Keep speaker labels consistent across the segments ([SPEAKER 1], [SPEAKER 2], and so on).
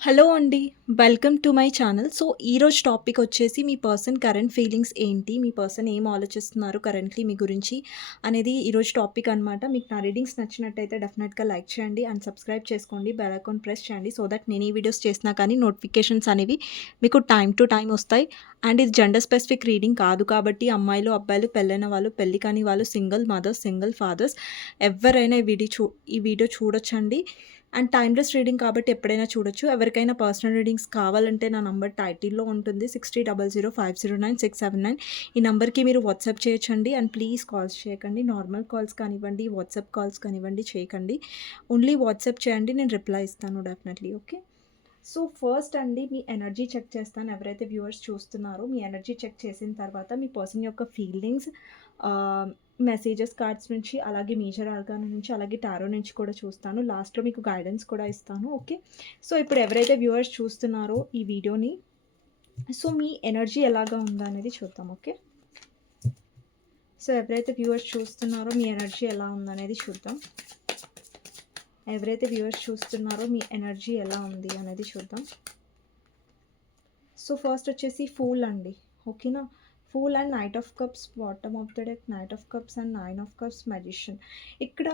[SPEAKER 1] Hello అండి. Welcome to my channel. So, ఈరోజు topic వచ్చేసి మీ పర్సన్ కరెంట్ ఫీలింగ్స్ ఏంటి? మీ పర్సన్ ఏం ఆలోచిస్తున్నారు కరెంట్‌లీ మీ గురించి అనేది ఈరోజు టాపిక్ అనమాట. మీకు నా రీడింగ్స్ నచ్చినట్టయితే డెఫినెట్‌గా లైక్ చేయండి అండ్ సబ్స్క్రైబ్ చేసుకోండి. బెల్ అకౌంట్ ప్రెస్ చేయండి. సో దట్ నేను ఈ వీడియోస్ చేసినా కానీ నోటిఫికేషన్స్ అనేవి మీకు టైం టు టైం వస్తాయి. అండ్ ఇది జెండర్ స్పెసిఫిక్ రీడింగ్ కాదు కాబట్టి అమ్మాయిలు, అబ్బాయిలు, పెళ్ళైన వాళ్ళు, పెళ్ళి కాని వాళ్ళు, సింగిల్ మదర్స్, సింగిల్ ఫాదర్స్ ఎవ్వరైనా ఈ వీడియో చూ ఈ వీడియో చూడొచ్చండి. అండ్ టైమ్‌లెస్ రీడింగ్ కాబట్టి ఎప్పుడైనా చూడొచ్చు. ఎవరికైనా పర్సనల్ రీడింగ్స్ కావాలంటే నా నంబర్ టైటిల్‌లో ఉంటుంది. 6000509679 ఈ నెంబర్కి మీరు వాట్సాప్ చేయొచ్చండి. అండ్ ప్లీజ్ కాల్స్ చేయకండి. నార్మల్ కాల్స్ కానివ్వండి, వాట్సాప్ కాల్స్ కానివ్వండి చేయకండి. ఓన్లీ వాట్సాప్ చేయండి. నేను రిప్లై ఇస్తాను డెఫినెట్‌లీ. ఓకే. సో, ఫస్ట్ అండి మీ ఎనర్జీ చెక్ చేస్తాను. ఎవరైతే వ్యూవర్స్ చూస్తున్నారో మీ ఎనర్జీ చెక్ చేసిన తర్వాత మీ పర్సన్ యొక్క ఫీలింగ్స్ మెసేజెస్ కార్డ్స్ నుంచి అలాగే మేజర్ ఆర్గాన్ నుంచి అలాగే టారో నుంచి కూడా చూస్తాను. లాస్ట్‌లో మీకు గైడెన్స్ కూడా ఇస్తాను. ఓకే. సో, ఇప్పుడు ఎవరైతే వ్యూవర్స్ చూస్తున్నారో ఈ వీడియోని సో, మీ ఎనర్జీ ఎలాగా ఉందనేది చూద్దాం. ఓకే. సో, ఎవరైతే వ్యూవర్స్ చూస్తున్నారో మీ ఎనర్జీ ఎలా ఉందనేది చూద్దాం. ఎవరైతే వ్యూవర్స్ చూస్తున్నారో మీ ఎనర్జీ ఎలా ఉంది అనేది చూద్దాం. సో, ఫస్ట్ వచ్చేసి ఫూల్ అండి. ఓకేనా. Fool and knight of cups, bottom of the deck knight of cups and nine of cups, magician ఇక్కడ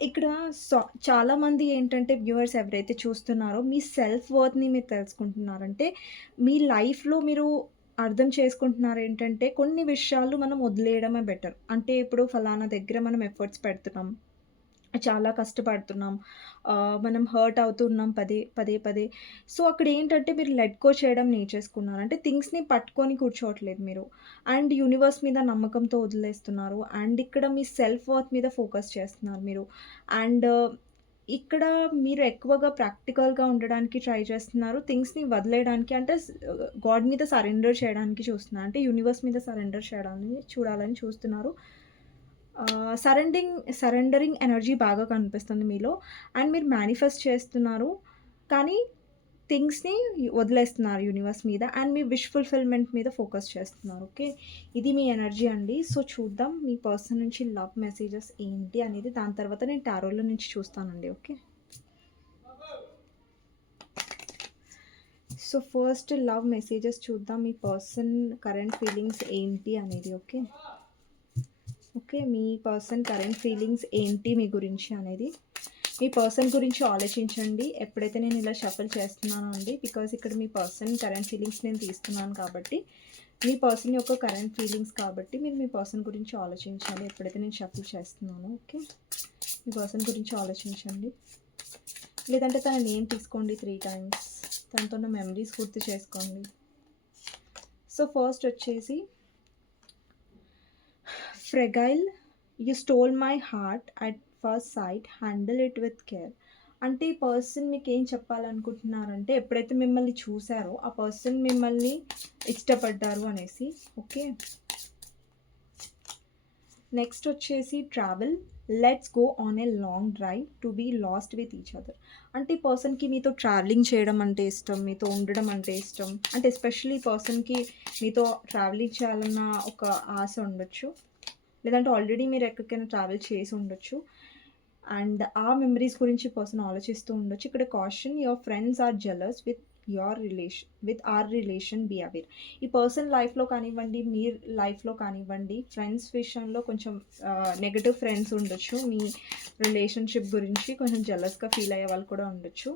[SPEAKER 1] ఇక్కడ సా చాలామంది ఏంటంటే వ్యూవర్స్ ఎవరైతే చూస్తున్నారో మీ సెల్ఫ్ వర్త్‌ని మీరు తెలుసుకుంటున్నారంటే మీ లైఫ్‌లో మీరు అర్థం చేసుకుంటున్నారు ఏంటంటే కొన్ని విషయాలు మనం వదిలేయడమే బెటర్. అంటే ఇప్పుడు ఫలానా దగ్గర మనం ఎఫర్ట్స్ పెడుతున్నాం. చాలా కష్టపడుతున్నాం. మనం హర్ట్ అవుతున్నాం పదే, పదే, పదే. సో, అక్కడ ఏంటంటే మీరు లెట్ గో చేయడం నేర్చేసుకున్నారు. అంటే థింగ్స్‌ని పట్టుకొని కూర్చోవట్లేదు మీరు. అండ్ యూనివర్స్ మీద నమ్మకంతో వదిలేస్తున్నారు. అండ్ ఇక్కడ మీ సెల్ఫ్ వర్త్ మీద ఫోకస్ చేస్తున్నారు మీరు. అండ్ ఇక్కడ మీరు ఎక్కువగా ప్రాక్టికల్‌గా ఉండడానికి ట్రై చేస్తున్నారు. థింగ్స్‌ని వదిలేయడానికి అంటే గాడ్ మీద సరెండర్ చేయడానికి చూస్తున్నారు. అంటే యూనివర్స్ మీద సరెండర్ చేయడానికి చూడాలని చూస్తున్నారు. సరెండింగ్ సరెండరింగ్ ఎనర్జీ బాగా కనిపిస్తుంది మీలో. అండ్ మీరు మేనిఫెస్ట్ చేస్తున్నారు. కానీ థింగ్స్‌ని వదిలేస్తున్నారు యూనివర్స్ మీద. అండ్ మీ విష్ ఫుల్‌ఫిల్‌మెంట్ మీద ఫోకస్ చేస్తున్నారు. ఓకే. ఇది మీ ఎనర్జీ అండి. సో, చూద్దాం మీ పర్సన్ నుంచి లవ్ మెసేజెస్ ఏంటి అనేది. దాని తర్వాత నేను టారోలో నుంచి చూస్తానండి. Okay. So, first love messages చూద్దాం. మీ పర్సన్ కరెంట్ ఫీలింగ్స్ ఏంటి అనేది. ఓకే. ఓకే. మీ పర్సన్ కరెంట్ ఫీలింగ్స్ ఏంటి మీ గురించి అనేది. మీ పర్సన్ గురించి ఆలోచించండి. ఎప్పుడైతే నేను ఇలా షఫల్ చేస్తున్నానో అండి బికాజ్ ఇక్కడ మీ పర్సన్ కరెంట్ ఫీలింగ్స్ నేను తీస్తున్నాను కాబట్టి మీ పర్సన్ యొక్క కరెంట్ ఫీలింగ్స్ కాబట్టి మీరు మీ పర్సన్ గురించి ఆలోచించాలి. ఎప్పుడైతే నేను షఫల్ చేస్తున్నాను ఓకే. మీ పర్సన్ గురించి ఆలోచించండి. లేదంటే తన నేమ్ తీసుకోండి త్రీ టైమ్స్. తనతో ఉన్న మెమరీస్ గుర్తు చేసుకోండి. సో, ఫస్ట్ వచ్చేసి fragile you stole my heart at first sight handle it with care. అంటే ఈ పర్సన్ మీకేం చెప్పాలనుకుంటున్నారంటే ఎప్పుడైతే మిమ్మల్ని చూసారో ఆ పర్సన్ మిమ్మల్ని ఇష్టపడ్డారు అనేసి. ఓకే. నెక్స్ట్ వచ్చేసి travel let's go on a long drive to be lost with each other. అంటే ఈ పర్సన్‌కి మీతో ట్రావెలింగ్ చేయడం అంటే ఇష్టం. మీతో ఉండడం అంటే ఇష్టం. అంటే ఎస్పెషల్లీ పర్సన్‌కి మీతో ట్రావెలింగ్ చేయాలన్న ఒక ఆశ ఉండొచ్చు. లేదంటే ఆల్రెడీ మీరు ఎక్కడికైనా ట్రావెల్ చేసి ఉండొచ్చు. అండ్ ఆ మెమరీస్ గురించి పర్సన్ ఆలోచిస్తూ ఉండొచ్చు. ఇక్కడ caution your friends are jealous with your relation with are relation be aware. ఈ పర్సన్ లైఫ్‌లో కానివ్వండి, మీ లైఫ్‌లో కానివ్వండి ఫ్రెండ్స్ విషయంలో కొంచెం నెగటివ్ ఫ్రెండ్స్ ఉండొచ్చు. మీ రిలేషన్‌షిప్ గురించి కొంచెం జెలస్‌గా ఫీల్ అయ్యే వాళ్ళు కూడా ఉండొచ్చు.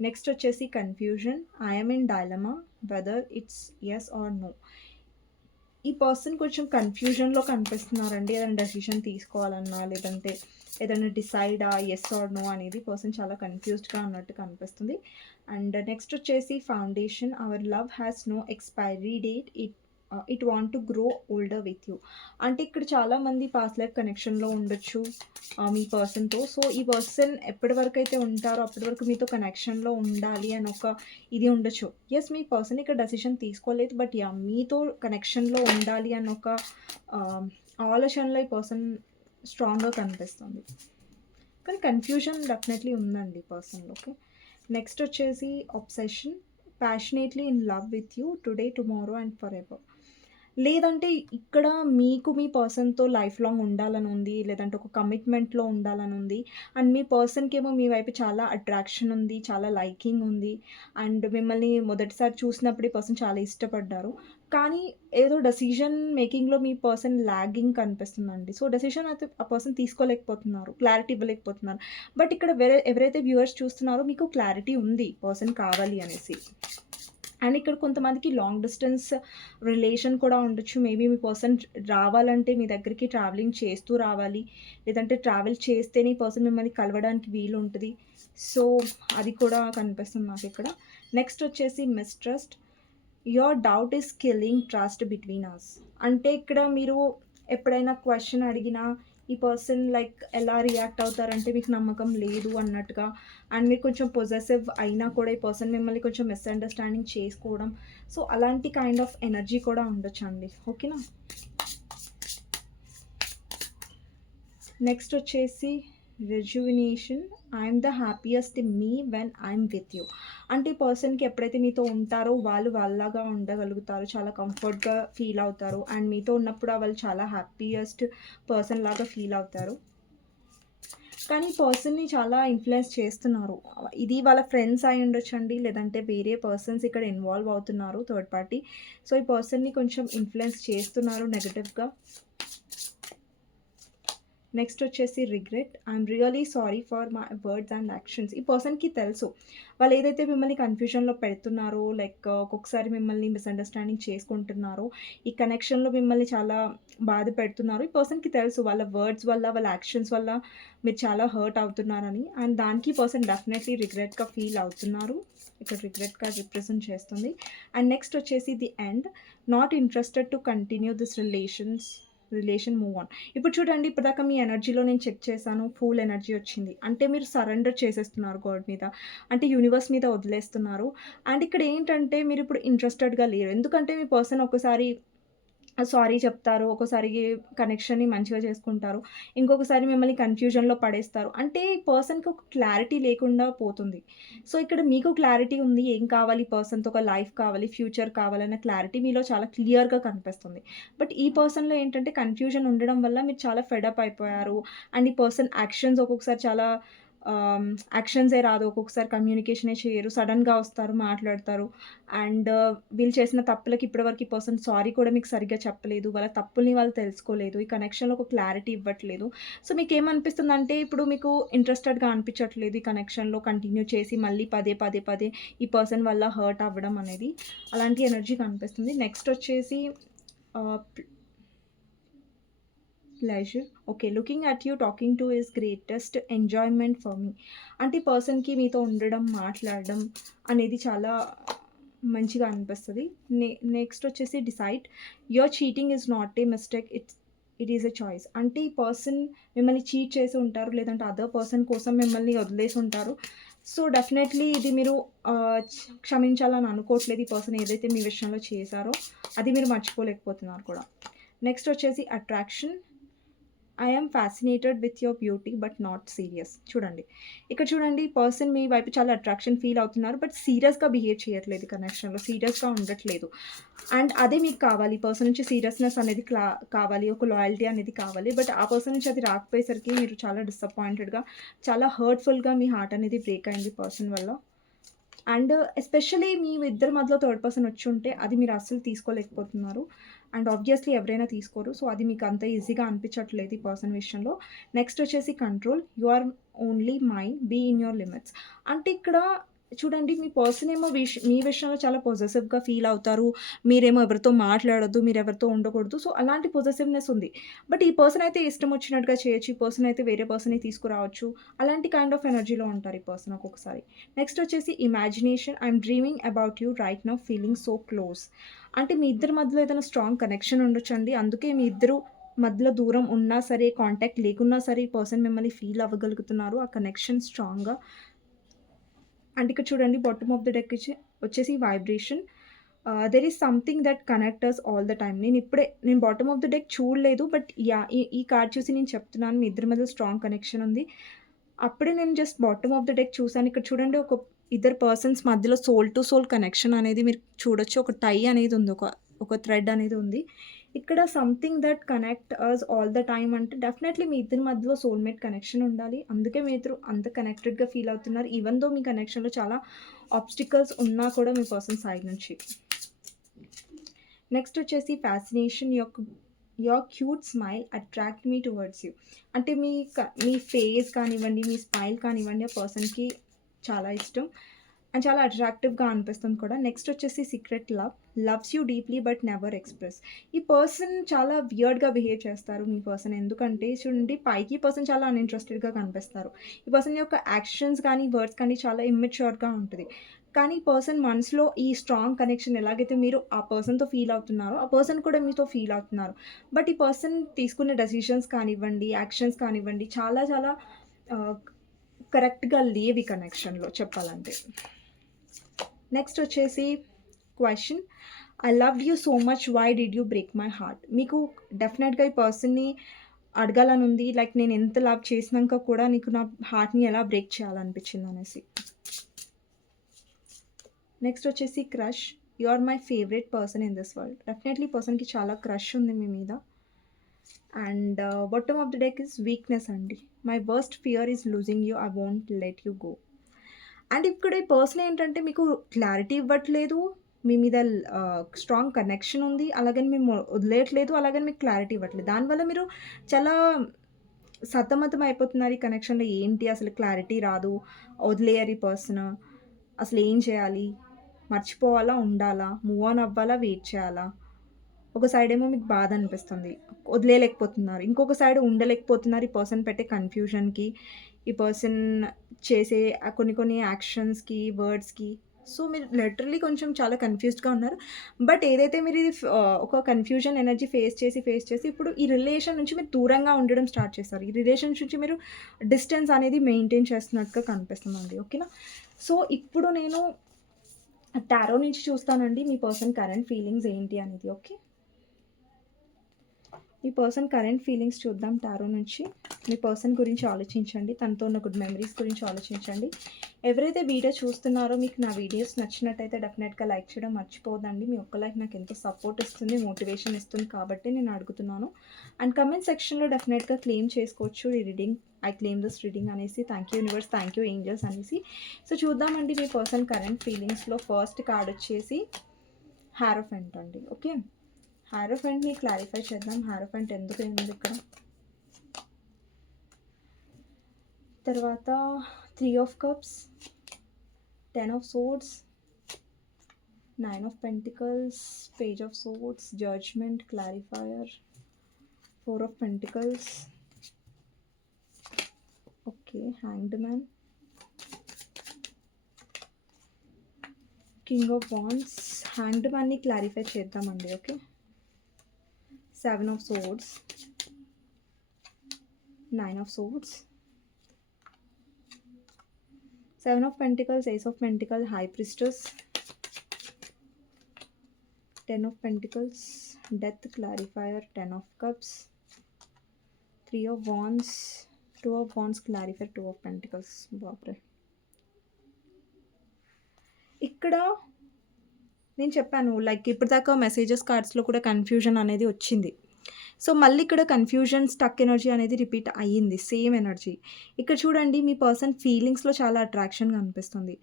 [SPEAKER 1] నెక్స్ట్ వచ్చేసి confusion I in dilemma whether it's yes or no. ఈ పర్సన్ కొంచెం కన్‌ఫ్యూజన్‌లో కనిపిస్తున్నారండి. ఏదైనా డెసిషన్ తీసుకోవాలన్నా లేదంటే ఏదైనా డిసైడా ఎస్ ఆర్ నో అనేది పర్సన్ చాలా కన్‌ఫ్యూజ్డ్‌గా ఉన్నట్టు కనిపిస్తుంది. అండ్ నెక్స్ట్ వచ్చేసి foundation our love has no expiry date it it want to grow older with you. అంటే ఇక్కడ చాలామంది పాస్ట్ లైఫ్ కనెక్షన్‌లో ఉండొచ్చు uh, మీ పర్సన్‌తో. సో, ఈ పర్సన్ ఎప్పటి వరకైతే ఉంటారో అప్పటి వరకు మీతో కనెక్షన్‌లో ఉండాలి అని ఒక ఇది ఉండొచ్చు. ఎస్ మీ పర్సన్ ఇక్కడ డెసిషన్ తీసుకోలేదు. బట్ యా మీతో కనెక్షన్‌లో ఉండాలి అని ఒక um, ఆలోచనలో ఈ పర్సన్ స్ట్రాంగ్‌గా కనిపిస్తుంది. కానీ కన్‌ఫ్యూజన్ డెఫినెట్‌లీ ఉందండి పర్సన్‌లో. ఓకే. నెక్స్ట్ వచ్చేసి obsession passionately in love with you today, tomorrow and forever. లేదంటే ఇక్కడ మీకు మీ పర్సన్‌తో లైఫ్ లాంగ్ ఉండాలని ఉంది. లేదంటే ఒక కమిట్మెంట్‌లో ఉండాలని ఉంది. అండ్ మీ పర్సన్కి ఏమో మీ వైపు చాలా అట్రాక్షన్ ఉంది. చాలా లైకింగ్ ఉంది. అండ్ మిమ్మల్ని మొదటిసారి చూసినప్పుడు ఈ పర్సన్ చాలా ఇష్టపడ్డారు. కానీ ఏదో డెసిషన్ మేకింగ్‌లో మీ పర్సన్ లాగింగ్ కనిపిస్తుందండి. సో, డెసిషన్ అయితే ఆ పర్సన్ తీసుకోలేకపోతున్నారు. క్లారిటీ ఇవ్వలేకపోతున్నారు. బట్ ఇక్కడ వేరే ఎవరైతే వ్యూవర్స్ చూస్తున్నారో మీకు క్లారిటీ ఉంది పర్సన్ కావాలి అనేసి. అండ్ ఇక్కడ కొంతమందికి లాంగ్ డిస్టెన్స్ రిలేషన్ కూడా ఉండొచ్చు. మేబీ మీ పర్సన్ రావాలంటే మీ దగ్గరికి ట్రావెలింగ్ చేస్తూ రావాలి. లేదంటే ట్రావెల్ చేస్తేనే ఈ పర్సన్ మిమ్మల్ని కలవడానికి వీలు ఉంటుంది సో, అది కూడా కనిపిస్తుంది నాకిక్కడ. నెక్స్ట్ వచ్చేసి mistrust. Your doubt is killing trust between us. అంటే ఇక్కడ మీరు ఎప్పుడైనా క్వశ్చన్ అడిగినా ఈ పర్సన్ లైక్ ఎలా రియాక్ట్ అవుతారంటే మీకు నమ్మకం లేదు అన్నట్టుగా. అండ్ మీరు కొంచెం పొసెసివ్ అయినా కూడా ఈ పర్సన్ మిమ్మల్ని కొంచెం మిస్‌అండర్‌స్టాండింగ్ చేసుకోవడం. సో, అలాంటి కైండ్ ఆఫ్ ఎనర్జీ కూడా ఉండొచ్చండి. ఓకేనా? నెక్స్ట్ వచ్చేసి rejuvenation. I'm the happiest me when I'm with you. అంటే పర్సన్‌కి ఎప్పుడైతే మీతో ఉంటారో వాళ్ళు వాళ్ళలాగా ఉండగలుగుతారు. చాలా కంఫర్ట్‌గా ఫీల్ అవుతారు. అండ్ మీతో ఉన్నప్పుడు వాళ్ళు చాలా హ్యాపీయెస్ట్ పర్సన్ లాగా ఫీల్ అవుతారు. కానీ పర్సన్‌ని చాలా ఇన్‌ఫ్లుయెన్స్ చేస్తున్నారు. ఇది వాళ్ళ ఫ్రెండ్స్ అయి ఉండొచ్చండి. లేదంటే వేరే పర్సన్స్ ఇక్కడ ఇన్వాల్వ్ అవుతున్నారు థర్డ్ పార్టీ. సో, ఈ పర్సన్‌ని కొంచెం ఇన్‌ఫ్లుయెన్స్ చేస్తున్నారు నెగటివ్గా నెక్స్ట్ వచ్చేసి regret. I'm really sorry for my words and actions. ఈ పర్సన్‌కి తెలుసు. వాళ్ళు ఏదైతే మిమ్మల్ని కన్‌ఫ్యూజన్‌లో పెడుతున్నారో లైక్ uh, ఒక్కొక్కసారి మిమ్మల్ని మిస్‌అండర్‌స్టాండింగ్ చేసుకుంటున్నారో, ఈ కనెక్షన్‌లో మిమ్మల్ని చాలా బాధ పెడుతున్నారో ఈ పర్సన్‌కి తెలుసు. వాళ్ళ వర్డ్స్ వల్ల, వాళ్ళ యాక్షన్స్ వల్ల మీరు చాలా హర్ట్ అవుతున్నారని. అండ్ దానికి పర్సన్ డెఫినెట్‌లీ రిగ్రెట్‌గా ఫీల్ అవుతున్నారు. ఇక్కడ రిగ్రెట్‌గా రిప్రజెంట్ చేస్తుంది. అండ్ నెక్స్ట్ వచ్చేసి the end. Not interested to continue this relations relation move on. ఇప్పుడు చూడండి ఇప్పటిదాకా మీ ఎనర్జీలో నేను చెక్ చేశాను. ఫుల్ ఎనర్జీ వచ్చింది. అంటే మీరు సరెండర్ చేసేస్తున్నారు గాడ్ మీద. అంటే యూనివర్స్ మీద వదిలేస్తున్నారు. అండ్ ఇక్కడ ఏంటంటే మీరు ఇప్పుడు ఇంట్రెస్టెడ్‌గా లేరు. ఎందుకంటే మీ పర్సన్ ఒకసారి సారీ చెప్తారు. ఒక్కోసారి కనెక్షన్‌ని మంచిగా చేసుకుంటారు. ఇంకొకసారి మిమ్మల్ని కన్‌ఫ్యూజన్‌లో పడేస్తారు. అంటే పర్సన్‌కి ఒక క్లారిటీ లేకుండా పోతుంది. సో, ఇక్కడ మీకు క్లారిటీ ఉంది. ఏం కావాలి పర్సన్‌తో ఒక లైఫ్ కావాలి, ఫ్యూచర్ కావాలన్న క్లారిటీ మీలో చాలా క్లియర్‌గా కనిపిస్తుంది. బట్ ఈ పర్సన్‌లో ఏంటంటే కన్‌ఫ్యూజన్ ఉండడం వల్ల మీరు చాలా ఫెడప్ అప్ అయిపోయారు. అండ్ ఈ పర్సన్ యాక్షన్స్ ఒక్కొక్కసారి చాలా యాక్షన్సే రాదు. ఒక్కొక్కసారి కమ్యూనికేషనే చేయరు. సడన్గా వస్తారు, మాట్లాడతారు. అండ్ వీళ్ళు చేసిన తప్పులకి ఇప్పటివరకు ఈ పర్సన్ సారీ కూడా మీకు సరిగ్గా చెప్పలేదు. వాళ్ళ తప్పుల్ని వాళ్ళు తెలుసుకోలేదు. ఈ కనెక్షన్‌లో ఒక క్లారిటీ ఇవ్వట్లేదు. సో, మీకు ఏమనిపిస్తుంది అంటే ఇప్పుడు మీకు ఇంట్రెస్టెడ్‌గా అనిపించట్లేదు ఈ కనెక్షన్‌లో కంటిన్యూ చేసి మళ్ళీ పదే, పదే, పదే ఈ పర్సన్ వల్ల హర్ట్ అవ్వడం అనేది. అలాంటి ఎనర్జీ కనిపిస్తుంది. నెక్స్ట్ వచ్చేసి pleasure. Okay. Looking at you talking to is greatest enjoyment for me. అంటే ఈ పర్సన్‌కి మీతో ఉండడం, మాట్లాడడం అనేది చాలా మంచిగా అనిపిస్తుంది నే నెక్స్ట్ వచ్చేసి decide. Your cheating is not a mistake. It's it is a choice. అంటే ఈ పర్సన్ మిమ్మల్ని చీట్ చేసి ఉంటారు. లేదంటే అదర్ పర్సన్ కోసం మిమ్మల్ని వదిలేసి ఉంటారు. సో, డెఫినెట్‌లీ ఇది మీరు క్షమించాలని అనుకోవట్లేదు. ఈ పర్సన్ ఏదైతే మీ విషయంలో చేశారో అది మీరు మర్చిపోలేకపోతున్నారు కూడా. నెక్స్ట్ వచ్చేసి attraction. I fascinated with your beauty but not serious. చూడండి. ఇక్కడ చూడండి పర్సన్ మీ వైపు చాలా అట్రాక్షన్ ఫీల్ అవుతున్నారు. బట్ సీరియస్‌గా బిహేవ్ చేయట్లేదు కనెక్షన్‌లో. సీరియస్‌గా ఉండట్లేదు. అండ్ అదే మీకు కావాలి. పర్సన్ నుంచి సీరియస్‌నెస్ అనేది క్లా కావాలి. ఒక లాయల్టీ అనేది కావాలి. బట్ ఆ పర్సన్ నుంచి అది రాకపోయేసరికి మీరు చాలా డిసప్పాయింటెడ్‌గా, చాలా హర్ట్‌ఫుల్‌గా మీ హార్ట్ అనేది బ్రేక్ అయింది పర్సన్ వల్ల. అండ్ ఎస్పెషల్లీ మీ ఇద్దరి మధ్యలో థర్డ్ పర్సన్ వచ్చి ఉంటే అది మీరు అస్సలు తీసుకోలేకపోతున్నారు. అండ్ ఆబ్వియస్‌లీ ఎవరైనా తీసుకోరు. సో, అది మీకు అంత ఈజీగా అనిపించట్లేదు ఈ పర్సన్ విషయంలో. నెక్స్ట్ వచ్చేసి control. You are only mind be in your limits. అంటే ఇక్కడ చూడండి మీ పర్సన్ ఏమో విష మీ విషయంలో చాలా పొజెసివ్గా ఫీల్ అవుతారు. మీరేమో ఎవరితో మాట్లాడద్దు మీరు ఎవరితో ఉండకూడదు. సో, అలాంటి పొజెసివ్నెస్ ఉంది. బట్ ఈ పర్సన్ అయితే ఇష్టం వచ్చినట్టుగా చేయొచ్చు. ఈ పర్సన్ అయితే వేరే పర్సన్‌ని తీసుకురావచ్చు. అలాంటి కైండ్ ఆఫ్ ఎనర్జీలో ఉంటారు ఈ పర్సన్ ఒక్కొక్కసారి. నెక్స్ట్ వచ్చేసి imagination. I'm dreaming about you right now feeling so close. అంటే మీ ఇద్దరి మధ్యలో ఏదైనా స్ట్రాంగ్ కనెక్షన్ ఉండొచ్చండి. అందుకే మీ ఇద్దరు మధ్యలో దూరం ఉన్నా సరే, కాంటాక్ట్ లేకున్నా సరే ఈ పర్సన్ మిమ్మల్ని ఫీల్ అవ్వగలుగుతున్నారు. ఆ కనెక్షన్ స్ట్రాంగ్‌గా. అండ్ ఇక్కడ చూడండి బాటమ్ ఆఫ్ ద డెక్ వచ్చేసి vibration. There is something that connect us all the time. నేను ఇప్పుడే నేను బాటమ్ ఆఫ్ ద డెక్ చూడలేదు. బట్ యా ఈ ఈ కార్డ్ చూసి నేను చెప్తున్నాను. మీ ఇద్దరి మధ్య స్ట్రాంగ్ కనెక్షన్ ఉంది. అప్పుడే నేను just bottom of the deck చూసాను. ఇక్కడ చూడండి ఒక ఇద్దరు పర్సన్స్ మధ్యలో సోల్ టు సోల్ కనెక్షన్ అనేది మీరు చూడొచ్చు. ఒక టై అనేది ఉంది. ఒక ఒక థ్రెడ్ అనేది ఉంది. ఇక్కడ something that connect us all the time అంటే డెఫినెట్‌లీ మీ ఇద్దరి మధ్యలో సోల్‌మేట్ కనెక్షన్ ఉండాలి. అందుకే మీ ఇద్దరు అంత కనెక్టెడ్‌గా ఫీల్ అవుతున్నారు. ఈవెన్ దో మీ కనెక్షన్‌లో చాలా ఆబ్స్టికల్స్ ఉన్నా కూడా మీ పర్సన్ సైడ్ నుంచి. నెక్స్ట్ వచ్చేసి ఫ్యాసినేషన్ యొక్క your cute smile attract me towards you. అంటే మీ మీ ఫేస్ కానివ్వండి, మీ స్మైల్ కానివ్వండి ఆ పర్సన్‌కి చాలా ఇష్టం. అండ్ చాలా అట్రాక్టివ్‌గా అనిపిస్తుంది కూడా. నెక్స్ట్ వచ్చేసి secret love. Loves you deeply but never express. ఈ పర్సన్ చాలా వియర్డ్‌గా బిహేవ్ చేస్తారు మీ పర్సన్. ఎందుకంటే చూడండి పైకి పర్సన్ చాలా అన్‌ఇంట్రెస్టెడ్‌గా కనిపిస్తారు. ఈ పర్సన్ యొక్క యాక్షన్స్ కానీ, వర్డ్స్ కానీ చాలా ఇమ్మెచ్యూర్‌గా ఉంటుంది కానీ పర్సన్ మనసులో ఈ స్ట్రాంగ్ కనెక్షన్ ఎలాగైతే మీరు ఆ పర్సన్‌తో ఫీల్ అవుతున్నారో, ఆ పర్సన్ కూడా మీతో ఫీల్ అవుతున్నారు. బట్ ఈ పర్సన్ తీసుకునే డెసిషన్స్ కానివ్వండి, యాక్షన్స్ కానివ్వండి చాలా చాలా కరెక్ట్‌గా లేవు ఈ కనెక్షన్‌లో చెప్పాలంటే. నెక్స్ట్ వచ్చేసి question I love you so much why did you break my heart. మీకు డెఫినెట్‌గా ఈ పర్సన్‌ని అడగాలని ఉంది. లైక్ నేను ఎంత లవ్ చేసినాక కూడా నీకు నా హార్ట్‌ని ఎలా బ్రేక్ చేయాలనిపించింది అనేసి. నెక్స్ట్ వచ్చేసి crush. You are my favourite person in this world. Definitely పర్సన్‌కి చాలా క్రష్ ఉంది మీ మీద. And bottom of the deck is weakness అండి. My worst fear is losing you. I won't let you go. And ఇక్కడ ఈ person ఏంటంటే మీకు క్లారిటీ ఇవ్వట్లేదు. మీ మీద స్ట్రాంగ్ కనెక్షన్ ఉంది. అలాగని మేము వదిలేయట్లేదు. అలాగని మీకు క్లారిటీ ఇవ్వట్లేదు. దానివల్ల మీరు చాలా సతమతం అయిపోతున్నారు ఈ కనెక్షన్‌లో ఏంటి అసలు క్లారిటీ రాదు. వదిలేయరు ఈ పర్సన్. అసలు ఏం చేయాలి? మర్చిపోవాలా? ఉండాలా? మూవ్ ఆన్ అవ్వాలా? వెయిట్ చేయాలా? ఒక సైడ్ ఏమో మీకు బాధ అనిపిస్తుంది. వదిలేయలేకపోతున్నారు. ఇంకొక సైడ్ ఉండలేకపోతున్నారు. ఈ పర్సన్ పెట్టే కన్‌ఫ్యూజన్‌కి, ఈ పర్సన్ చేసే కొన్ని కొన్ని యాక్షన్స్‌కి, వర్డ్స్‌కి. సో మీరు లెటర్లీ కొంచెం చాలా కన్‌ఫ్యూజ్డ్‌గా ఉన్నారు. బట్ ఏదైతే మీరు ఇది ఒక కన్‌ఫ్యూజన్ ఎనర్జీ ఫేస్ చేసి, ఫేస్ చేసి ఇప్పుడు ఈ రిలేషన్ నుంచి మీరు దూరంగా ఉండడం స్టార్ట్ చేస్తారు. ఈ రిలేషన్ నుంచి మీరు డిస్టెన్స్ అనేది మెయింటైన్ చేస్తున్నట్టుగా కనిపిస్తుందండి. ఓకేనా? సో ఇప్పుడు నేను టారో నుంచి చూస్తానండి మీ పర్సన్ కరెంట్ ఫీలింగ్స్ ఏంటి అనేది. ఓకే. ఈ పర్సన్ కరెంట్ ఫీలింగ్స్ చూద్దాం టారో నుంచి. మీ పర్సన్ గురించి ఆలోచించండి. తనతో ఉన్న గుడ్ మెమరీస్ గురించి ఆలోచించండి. ఎవరైతే వీడియో చూస్తున్నారో మీకు నా వీడియోస్ నచ్చినట్టయితే డెఫినెట్‌గా లైక్ చేయడం మర్చిపోదండి మీ ఒక్క లైక్ నాకు ఎంతో సపోర్ట్ ఇస్తుంది. మోటివేషన్ ఇస్తుంది కాబట్టి నేను అడుగుతున్నాను. అండ్ కమెంట్ సెక్షన్‌లో డెఫినెట్‌గా క్లెయిమ్ చేసుకోవచ్చు. ఈ reading I claim this reading అనేసి. Thank you universe, thank you angels అనేసి. సో చూద్దామండి మీ పర్సన్ కరెంట్ ఫీలింగ్స్‌లో ఫస్ట్ కార్డ్ వచ్చేసి హ్యారోఫెంట్ అండి. ఓకే. హారోఫెంట్‌ని క్లారిఫై చేద్దాం. హారోఫెంట్ ఎందుకు ఏముంది ఇక్కడ? తర్వాత three of cups, ten of swords, nine of pentacles, page of swords, judgement, clarifier, four of pentacles. Okay. Hanged man. King of wands hanged మ్యాన్‌ని clarify చేద్దామండి. Okay. Seven of swords. Nine of swords. Seven of pentacles, ace of pentacle, high priestess. Ten of pentacles, death, clarifier, ten of cups. Three of wands, two of wands, clarifier, two of pentacles. బాప్రే! ఇక్కడ నేను చెప్పాను like ఇప్పటిదాకా messages కార్డ్స్‌లో కూడా confusion అనేది వచ్చింది. So మళ్ళీ ఇక్కడ confusion, stuck energy అనేది రిపీట్ అయ్యింది. Same energy. ఇక్కడ చూడండి మీ పర్సన్ ఫీలింగ్స్‌లో చాలా అట్రాక్షన్‌గా అనిపిస్తుంది.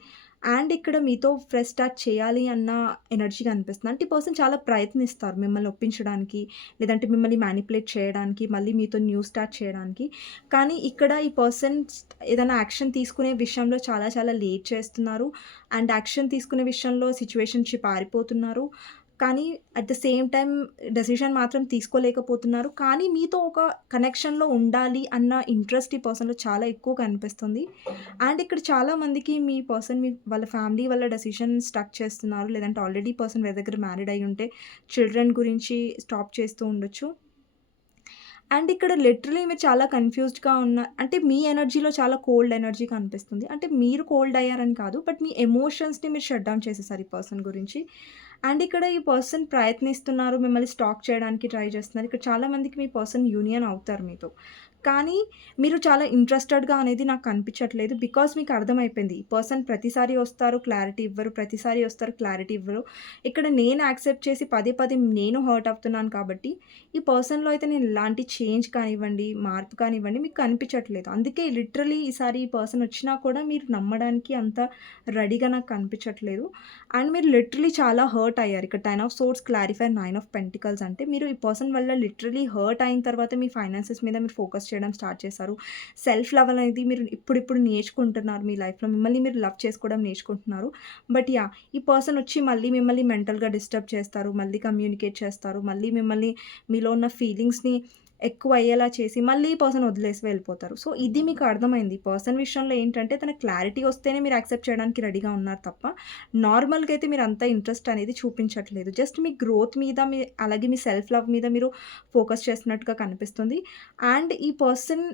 [SPEAKER 1] అండ్ ఇక్కడ మీతో ఫ్రెష్ స్టార్ట్ చేయాలి అన్న ఎనర్జీ కనిపిస్తుంది. అంటే ఈ పర్సన్ చాలా ప్రయత్నిస్తారు మిమ్మల్ని ఒప్పించడానికి, లేదంటే మిమ్మల్ని మ్యానిపులేట్ చేయడానికి, మళ్ళీ మీతో న్యూ స్టార్ట్ చేయడానికి. కానీ ఇక్కడ ఈ పర్సన్ ఏదైనా యాక్షన్ తీసుకునే విషయంలో చాలా చాలా లేట్ చేస్తున్నారు. అండ్ యాక్షన్ తీసుకునే విషయంలో సిచ్యువేషన్షిప్ ఆరిపోతున్నారు పారిపోతున్నారు. కానీ at the same time decision మాత్రం తీసుకోలేకపోతున్నారు. కానీ మీతో ఒక కనెక్షన్‌లో ఉండాలి అన్న ఇంట్రెస్ట్ ఈ పర్సన్‌లో చాలా ఎక్కువ కనిపిస్తుంది. అండ్ ఇక్కడ చాలా మందికి మీ పర్సన్ మీ వాళ్ళ ఫ్యామిలీ వాళ్ళ డెసిషన్ స్టక్ చేస్తున్నారు. లేదంటే ఆల్రెడీ పర్సన్ వేరే దగ్గర మ్యారీడ్ అయి ఉంటే చిల్డ్రన్ గురించి స్టాప్ చేస్తూ ఉండొచ్చు. అండ్ ఇక్కడ లిటరలీ మీరు చాలా కన్‌ఫ్యూజ్డ్‌గా ఉన్న అంటే మీ ఎనర్జీలో చాలా కోల్డ్ ఎనర్జీ కనిపిస్తుంది. అంటే మీరు కోల్డ్ అయ్యారని కాదు. బట్ మీ ఎమోషన్స్‌ని మీరు షట్ డౌన్ చేసేసారు ఈ పర్సన్ గురించి. అండ్ ఇక్కడ ఈ పర్సన్ ప్రయత్నిస్తున్నారు. మిమ్మల్ని స్టాక్ చేయడానికి ట్రై చేస్తున్నారు. ఇక్కడ చాలామందికి మీ పర్సన్ యూనియన్ అవుతారు మీతో. కానీ మీరు చాలా ఇంట్రెస్టెడ్‌గా అనేది నాకు కనిపించట్లేదు. బికాస్ మీకు అర్థమైపోయింది. ఈ పర్సన్ ప్రతిసారి వస్తారు, క్లారిటీ ఇవ్వరు. ప్రతిసారి వస్తారు, క్లారిటీ ఇవ్వరు. ఇక్కడ నేను యాక్సెప్ట్ చేసి పదే పదే నేను హర్ట్ అవుతున్నాను కాబట్టి, ఈ పర్సన్‌లో అయితే నేను ఎలాంటి చేంజ్ కానివ్వండి, మార్పు కానివ్వండి మీకు కనిపించట్లేదు. అందుకే లిటరలీ ఈసారి ఈ పర్సన్ వచ్చినా కూడా మీరు నమ్మడానికి అంత రెడీగా నాకు కనిపించట్లేదు. అండ్ మీరు లిటరలీ చాలా హర్ట్ అయ్యారు. ఇక్కడ 10 of swords clarify nine of pentacles అంటే మీరు ఈ పర్సన్ వల్ల లిటరలీ హర్ట్ అయిన తర్వాత మీ ఫైనాన్సెస్ మీద మీరు ఫోకస్ చేయడం స్టార్ట్ చేశారు. సెల్ఫ్ లవ్ అనేది మీరు ఇప్పుడిప్పుడు నేర్చుకుంటున్నారు మీ లైఫ్‌లో. మిమ్మల్ని మీరు లవ్ చేసుకోవడం నేర్చుకుంటున్నారు. బట్ యా ఈ పర్సన్ వచ్చి మళ్ళీ మిమ్మల్ని మెంటల్‌గా డిస్టర్బ్ చేస్తారు. మళ్ళీ కమ్యూనికేట్ చేస్తారు. మళ్ళీ మిమ్మల్ని మీలో ఉన్న ఫీలింగ్స్‌ని ఎక్కువ అయ్యేలా చేసి మళ్ళీ ఈ పర్సన్ వదిలేసి వెళ్ళిపోతారు. సో, ఇది మీకు అర్థమైంది. పర్సన్ విషయంలో ఏంటంటే తన క్లారిటీ వస్తేనే మీరు యాక్సెప్ట్ చేయడానికి రెడీగా ఉన్నారు తప్ప, నార్మల్‌గా అయితే మీరు అంత ఇంట్రెస్ట్ అనేది చూపించట్లేదు. జస్ట్ మీ గ్రోత్ మీద మీ అలాగే మీ సెల్ఫ్ లవ్ మీద మీరు ఫోకస్ చేస్తున్నట్టుగా కనిపిస్తుంది. అండ్ ఈ పర్సన్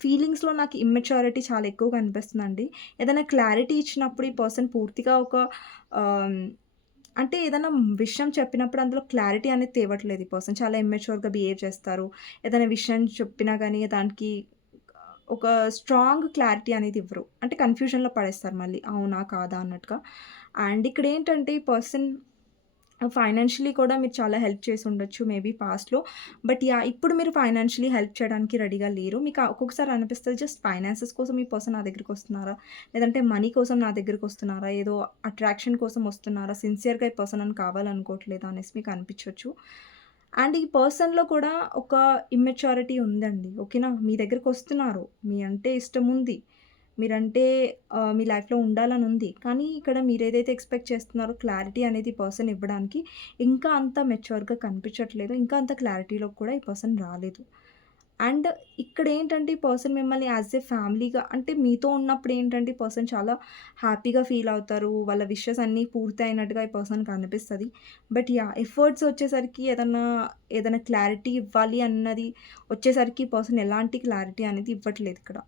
[SPEAKER 1] ఫీలింగ్స్‌లో నాకు ఇమ్మెచ్యూరిటీ చాలా ఎక్కువ కనిపిస్తుందండి. ఏదైనా క్లారిటీ ఇచ్చినప్పుడు ఈ పర్సన్ పూర్తిగా ఒక అంటే ఏదైనా విషయం చెప్పినప్పుడు అందులో క్లారిటీ అనేది తేవట్లేదు ఈ పర్సన్. చాలా ఇమ్మెచ్యూర్‌గా బిహేవ్ చేస్తారు. ఏదైనా విషయం చెప్పినా కానీ దానికి ఒక స్ట్రాంగ్ క్లారిటీ అనేది ఇవ్వరు. అంటే కన్‌ఫ్యూజన్‌లో పడేస్తారు మళ్ళీ. అవునా? కాదా? అన్నట్టుగా. అండ్ ఇక్కడేంటంటే ఈ పర్సన్ ఫైనాన్షియలీ కూడా మీరు చాలా హెల్ప్ చేసి ఉండొచ్చు మేబీ పాస్ట్‌లో. బట్ యా ఇప్పుడు మీరు ఫైనాన్షియలీ హెల్ప్ చేయడానికి రెడీగా లేరు. మీకు ఒక్కొక్కసారి అనిపిస్తుంది జస్ట్ ఫైనాన్సెస్ కోసం ఈ పర్సన్ నా దగ్గరికొస్తున్నారా? లేదంటే మనీ కోసం నా దగ్గరికొస్తున్నారా? ఏదో అట్రాక్షన్ కోసం వస్తున్నారా? సిన్సియర్‌గా ఈ పర్సన్ అని కావాలనుకోవట్లేదా అనేసి మీకు అనిపించవచ్చు అండ్ ఈ పర్సన్‌లో కూడా ఒక ఇమ్మెచ్యూరిటీ ఉందండి. ఓకేనా? మీ దగ్గరికొస్తున్నారు. మీ అంటే ఇష్టం ఉంది మీరంటే మీ లైఫ్‌లో ఉండాలని ఉంది. కానీ ఇక్కడ మీరు ఏదైతే ఎక్స్‌పెక్ట్ చేస్తున్నారో క్లారిటీ అనేది ఈ పర్సన్ ఇవ్వడానికి ఇంకా అంత మెచ్యూర్‌గా కనిపించట్లేదు. ఇంకా అంత క్లారిటీలో కూడా ఈ పర్సన్ రాలేదు. అండ్ ఇక్కడేంటంటే ఈ పర్సన్ మిమ్మల్ని యాస్ ఎ ఫ్యామిలీగా అంటే మీతో ఉన్నప్పుడు ఏంటంటే ఈ పర్సన్ చాలా హ్యాపీగా ఫీల్ అవుతారు. వాళ్ళ విషెస్ అన్నీ పూర్తయినట్టుగా ఈ పర్సన్‌కి అనిపిస్తుంది బట్ యా ఎఫర్ట్స్ వచ్చేసరికి ఏదన్నా ఏదైనా క్లారిటీ ఇవ్వాలి అన్నది వచ్చేసరికి ఈ పర్సన్ ఎలాంటి క్లారిటీ అనేది ఇవ్వట్లేదు ఇక్కడ.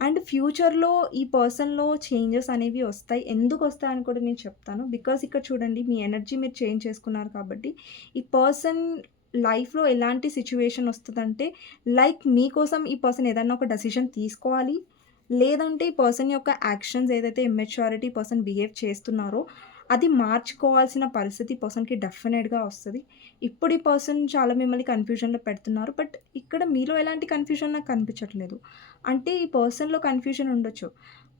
[SPEAKER 1] అండ్ ఫ్యూచర్‌లో ఈ పర్సన్‌లో చేంజెస్ అనేవి వస్తాయి. ఎందుకు వస్తాయి అని కూడా నేను చెప్తాను. బికాస్ ఇక్కడ చూడండి మీ ఎనర్జీ మీరు చేంజ్ చేసుకున్నారు కాబట్టి, ఈ పర్సన్ లైఫ్‌లో ఎలాంటి సిచ్యువేషన్ వస్తుందంటే లైక్ మీకోసం ఈ పర్సన్ ఏదైనా ఒక డెసిషన్ తీసుకోవాలి. లేదంటే ఈ పర్సన్ యొక్క యాక్షన్స్ ఏదైతే ఇమ్మెచ్యూరిటీ పర్సన్ బిహేవ్ చేస్తున్నారో, అది మార్చుకోవాల్సిన పరిస్థితి పర్సన్‌కి డెఫినెట్‌గా వస్తుంది ఇప్పుడు ఈ పర్సన్ చాలా మిమ్మల్ని కన్‌ఫ్యూజన్‌లో పెడుతున్నారు. బట్ ఇక్కడ మీలో ఎలాంటి కన్‌ఫ్యూజన్ నాకు కనిపించట్లేదు. అంటే ఈ పర్సన్‌లో కన్‌ఫ్యూజన్ ఉండొచ్చు.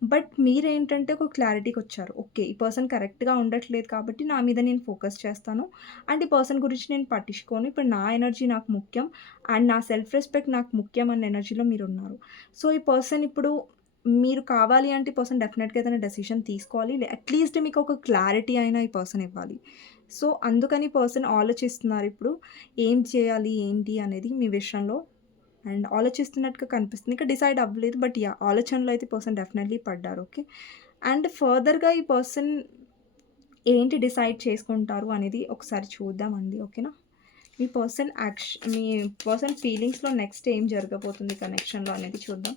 [SPEAKER 1] బట్ మీరేంటంటే ఒక క్లారిటీకొచ్చారు. ఓకే. ఈ పర్సన్ కరెక్ట్‌గా ఉండట్లేదు కాబట్టి నా మీద నేను ఫోకస్ చేస్తాను. అండ్ ఈ పర్సన్ గురించి నేను పట్టించుకోను. ఇప్పుడు నా ఎనర్జీ నాకు ముఖ్యం. అండ్ నా సెల్ఫ్ రెస్పెక్ట్ నాకు ముఖ్యం అన్న ఎనర్జీలో మీరున్నారు. సో, ఈ పర్సన్ ఇప్పుడు మీరు కావాలి అంటే పర్సన్ డెఫినెట్‌గా ఏదైనా డెసిషన్ తీసుకోవాలి. అట్‌లీస్ట్ మీకు ఒక క్లారిటీ అయినా ఈ పర్సన్ ఇవ్వాలి. సో, అందుకని పర్సన్ ఆలోచిస్తున్నారు ఇప్పుడు. ఏం చేయాలి? ఏంటి? అనేది మీ విషయంలో. అండ్ ఆలోచిస్తున్నట్టుగా కనిపిస్తుంది. ఇంకా డిసైడ్ అవ్వలేదు. బట్ యా ఆలోచనలో అయితే పర్సన్ డెఫినెట్‌లీ పడ్డారు. ఓకే. అండ్ ఫర్దర్‌గా ఈ పర్సన్ ఏంటి డిసైడ్ చేసుకుంటారు అనేది ఒకసారి చూద్దామండి. ఓకేనా? మీ పర్సన్ యాక్ష మీ పర్సన్ ఫీలింగ్స్‌లో నెక్స్ట్ ఏం జరగబోతుంది కనెక్షన్‌లో అనేది చూద్దాం.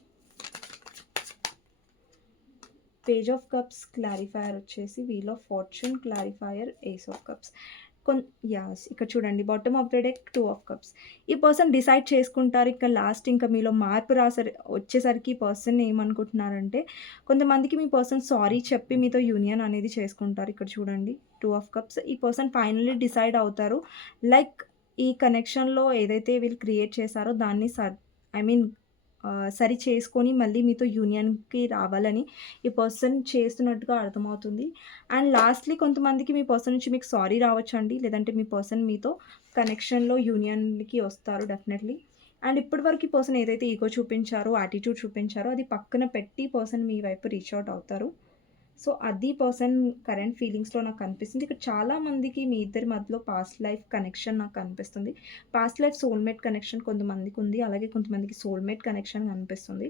[SPEAKER 1] పేజ్ ఆఫ్ కప్స్ క్లారిఫైయర్ వచ్చేసి wheel of fortune clarifier ace of cups. కొన్ యాస్ ఇక్కడ చూడండి bottom of the deck two of cups. ఈ పర్సన్ డిసైడ్ చేసుకుంటారు. ఇక్కడ లాస్ట్ ఇంకా మీలో మార్పు రాసరి వచ్చేసరికి ఈ పర్సన్ ఏమనుకుంటున్నారంటే, కొంతమందికి మీ పర్సన్ సారీ చెప్పి మీతో యూనియన్ అనేది చేసుకుంటారు. ఇక్కడ చూడండి టూ ఆఫ్ కప్స్. ఈ పర్సన్ ఫైనల్లీ డిసైడ్ అవుతారు. లైక్ ఈ కనెక్షన్‌లో ఏదైతే వీళ్ళు క్రియేట్ చేశారో దాన్ని సర్ ఐ మీన్ సరి చేసుకొని మళ్ళీ మీతో యూనియన్‌కి రావాలని ఈ పర్సన్ చేస్తున్నట్టుగా అర్థమవుతుంది. అండ్ లాస్ట్‌లీ కొంతమందికి మీ పర్సన్ నుంచి మీకు సారీ రావచ్చండి. లేదంటే మీ పర్సన్ మీతో కనెక్షన్‌లో యూనియన్‌కి వస్తారు డెఫినెట్‌లీ. అండ్ ఇప్పటివరకు ఈ పర్సన్ ఏదైతే ఈగో చూపించారో, యాటిట్యూడ్ చూపించారో అది పక్కన పెట్టి పర్సన్ మీ వైపు రీచ్ అవుట్ అవుతారు. సో, అది పర్సన్ కరెంట్ ఫీలింగ్స్‌లో నాకు కనిపిస్తుంది. ఇక్కడ చాలా మందికి మీ ఇద్దరి మధ్యలో పాస్ట్ లైఫ్ కనెక్షన్ నాకు కనిపిస్తుంది. పాస్ట్ లైఫ్ సోల్‌మేట్ కనెక్షన్ కొంతమందికి ఉంది. అలాగే కొంతమందికి సోల్‌మేట్ కనెక్షన్ కనిపిస్తుంది.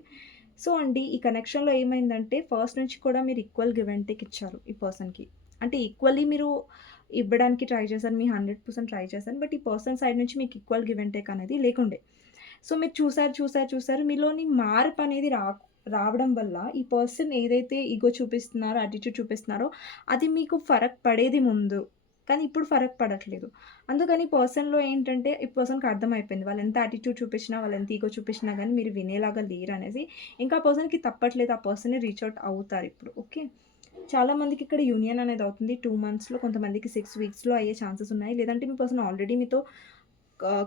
[SPEAKER 1] సో, అండి ఈ కనెక్షన్‌లో ఏమైందంటే ఫస్ట్ నుంచి కూడా మీరు ఈక్వల్ గివ్ అండ్ టేక్ ఇచ్చారు ఈ పర్సన్‌కి. అంటే ఈక్వల్లీ మీరు ఇవ్వడానికి ట్రై చేశాను మీ 100% ట్రై చేశాను బట్ ఈ పర్సన్ సైడ్ నుంచి మీకు ఈక్వల్ గివ్ అండ్ టేక్ అనేది లేకుండే. సో, మీరు చూసారు, చూసారు, చూసారు మీలోని మార్పు అనేది రాకు రావడం వల్ల ఈ పర్సన్ ఏదైతే ఈగో చూపిస్తున్నారో, యాటిట్యూడ్ చూపిస్తున్నారో అది మీకు ఫరక్ పడేది ముందు. కానీ ఇప్పుడు ఫరక్ పడట్లేదు. అందుకని పర్సన్లో ఏంటంటే ఈ పర్సన్కి అర్థమైపోయింది. వాళ్ళు ఎంత యాటిట్యూడ్ చూపించినా వాళ్ళు ఎంత ఈగో చూపించినా కానీ మీరు వినేలాగా లేరు అనేసి. ఇంకా పర్సన్కి తప్పట్లేదు. ఆ పర్సన్ రీచ్ అవుట్ అవుతారు ఇప్పుడు. ఓకే? చాలామందికి ఇక్కడ యూనియన్ అనేది అవుతుంది. టూ మంత్స్లో కొంతమందికి సిక్స్ వీక్స్లో అయ్యే ఛాన్సెస్ ఉన్నాయి. లేదంటే మీ పర్సన్ ఆల్రెడీ మీతో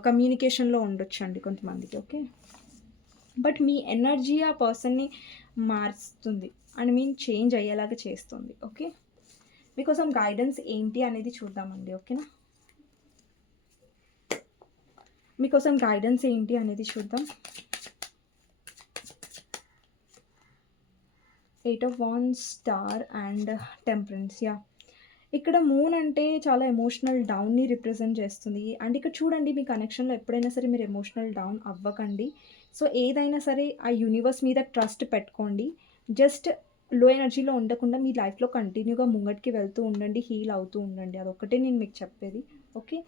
[SPEAKER 1] కమ్యూనికేషన్లో ఉండొచ్చు అండి కొంతమందికి. ఓకే? బట్ మీ ఎనర్జీ ఆ పర్సన్ని మారుస్తుంది అండ్ మీన్ చేంజ్ అయ్యేలాగా చేస్తుంది. ఓకే? మీకోసం గైడెన్స్ ఏంటి అనేది చూద్దామండి. ఓకేనా? మీకోసం గైడెన్స్ ఏంటి అనేది చూద్దాం. ఎయిట్ ఆఫ్ వాన్ స్టార్ అండ్ టెంపరెన్స్ యా ఇక్కడ మూన్ అంటే చాలా ఎమోషనల్ డౌన్ని రిప్రజెంట్ చేస్తుంది. అండ్ ఇక్కడ చూడండి మీ కనెక్షన్లో ఎప్పుడైనా సరే మీరు ఎమోషనల్ డౌన్ అవ్వకండి. సో ఏదైనా సరే ఆ యూనివర్స్ మీద ట్రస్ట్ పెట్టుకోండి. జస్ట్లో ఎనర్జీలో ఉండకుండా మీ లైఫ్లో కంటిన్యూగా ముంగటికి వెళ్తూ ఉండండి హీల్ అవుతూ ఉండండి. అదొక్కటే నేను మీకు చెప్పేది. ఓకే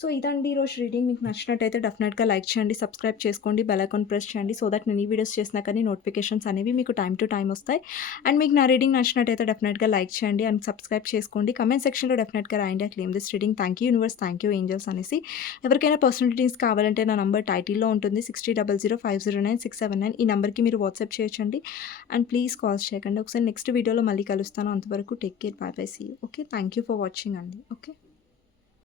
[SPEAKER 1] సో ఇదండి ఈరోజు రీడింగ్ మీకు నచ్చినట్టయితే డెఫినెట్గా లైక్ చేయండి సబ్స్క్రైబ్ చేసుకోండి బెల్ ఐకాన్ ప్రెస్ చేయండి సో దట్ నేను ఈ వీడియోస్ చేసినా కానీ నోటిఫికేషన్స్ అనేవి మీకు టైం టు టైం వస్తాయి. అండ్ మీకు నా రీడింగ్ నచ్చినట్టయితే డెఫినెట్గా లైక్ చేయండి అండ్ సబ్స్క్రైబ్ చేసుకోండి. కమెంట్ సెక్షన్లో డెఫినెట్గా రాయండి claim this reading thank you universe thank you angels అనేసి. ఎవరికైనా పర్సనలిటీస్ కావాలంటే నా నంబర్ టైటిల్లో ఉంటుంది sixty double zero five zero nine six seven nine ఈ నెంబర్కి మీరు వాట్సాప్ చేయొచ్చండి. అండ్ ప్లీజ్ కాల్స్ చేయకండి. ఒకసారి నెక్స్ట్ వీడియోలో మళ్ళీ కలుస్తాను. అంతవరకు take care bye bye see okay thank you for watching అండి. ఓకే